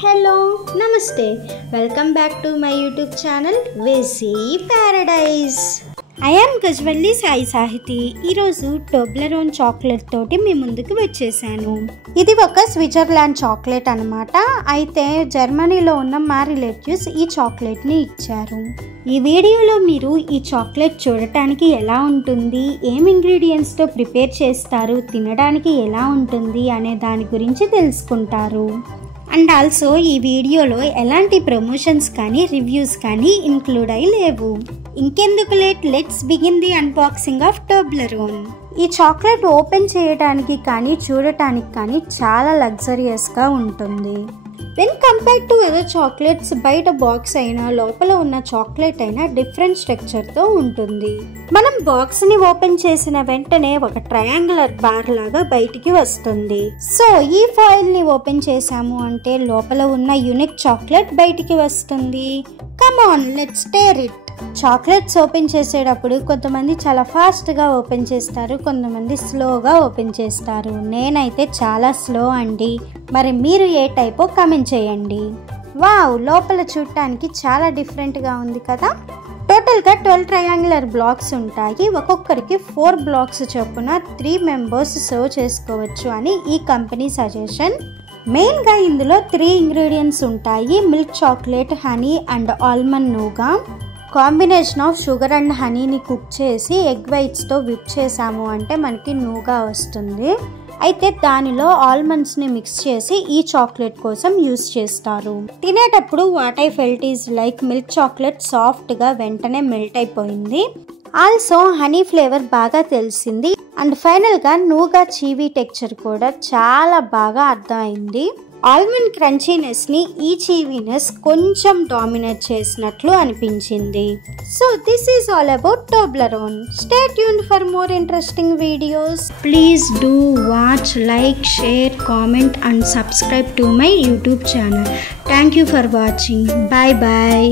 Hello, Namaste. Welcome back to my YouTube channel Vesi Paradise. I am Gajvalli Sai Sahiti. ఈరోజు Toblerone chocolate తోటి మీ ముందుకు వచ్చేసాను. ఇది ఒక స్విట్జర్లాండ్ చాక్లెట్ అన్నమాట. అయితే జర్మనీలో ఉన్న మా రిలేటివ్స్ ఈ చాక్లెట్ని ఇచ్చారు. ఈ వీడియోలో మీరు ఈ చాక్లెట్ చూడటానికి ఎలా ఉంటుంది, ఏం ఇంగ్రీడియంట్స్తో ప్రిపేర్ చేస్తారు, తినడానికి ఎలా ఉంటుంది అనే దాని గురించి తెలుసుకుంటారు. అండ్ ఆల్సో ఈ వీడియోలో ఎలాంటి ప్రమోషన్స్ కానీ రివ్యూస్ కానీ ఇంక్లూడ్ అయి లేవు. ఇంకెందుకు late, let's begin the unboxing of Toblerone. ఈ చాక్లెట్ ఓపెన్ చేయడానికి కానీ చూడటానికి కానీ చాలా లగ్జరియస్గా ఉంటుంది. When compare to other chocolates, బయట బాక్స్ అయినా లోపల ఉన్న చాక్లెట్ అయినా డిఫరెంట్ స్ట్రక్చర్తో ఉంటుంది. మనం బాక్స్ని ఓపెన్ చేసిన వెంటనే ఒక ట్రయాంగులర్ బార్ లాగా బయటికి వస్తుంది. సో ఈ ఫాయిల్ని ఓపెన్ చేసాము అంటే లోపల ఉన్న యూనిక్ చాక్లెట్ బయటికి వస్తుంది. Come on, let's tear it. Chocolates open చేసేటప్పుడు కొంతమంది చాలా ఫాస్ట్గా ఓపెన్ చేస్తారు, కొంతమంది స్లోగా ఓపెన్ చేస్తారు. నేనైతే చాలా స్లో అండి. మరి మీరు ఏ టైపో కామెంట్ చేయండి. వావ్, లోపల చూడటానికి చాలా డిఫరెంట్గా ఉంది కదా. టోటల్గా 12 ట్రయాంగులర్ బ్లాక్స్ ఉంటాయి. ఒక్కొక్కరికి 4 బ్లాక్స్ చొప్పున 3 మెంబర్స్ సర్వ్ చేసుకోవచ్చు అని ఈ కంపెనీ సజెషన్. మెయిన్గా ఇందులో 3 ఇంగ్రీడియంట్స్ ఉంటాయి: milk chocolate, honey and almond nougat. Combination of sugar and హనీని కుక్ చేసి ఎగ్ వైట్స్తో విప్ చేసాము అంటే మనకి నూగా వస్తుంది. అయితే దానిలో ఆల్మండ్స్ని మిక్స్ చేసి ఈ చాక్లెట్ కోసం యూస్ చేస్తారు. తినేటప్పుడు what I felt is like milk chocolate సాఫ్ట్గా వెంటనే మెల్ట్ అయిపోయింది. ఆల్సో హనీ ఫ్లేవర్ బాగా తెలిసింది. అండ్ ఫైనల్గా నూగా చీవీ టెక్చర్ కూడా చాలా బాగా అర్థమైంది. ఆల్మండ్ క్రంచీనెస్ని ఈ చీవీనెస్ కొంచెం డామినేట్ చేసినట్లు అనిపించింది. So this is all about Toblerone. Stay tuned for more interesting videos. Please do watch, like, share, comment and subscribe to my YouTube channel. Thank you for watching. Bye bye.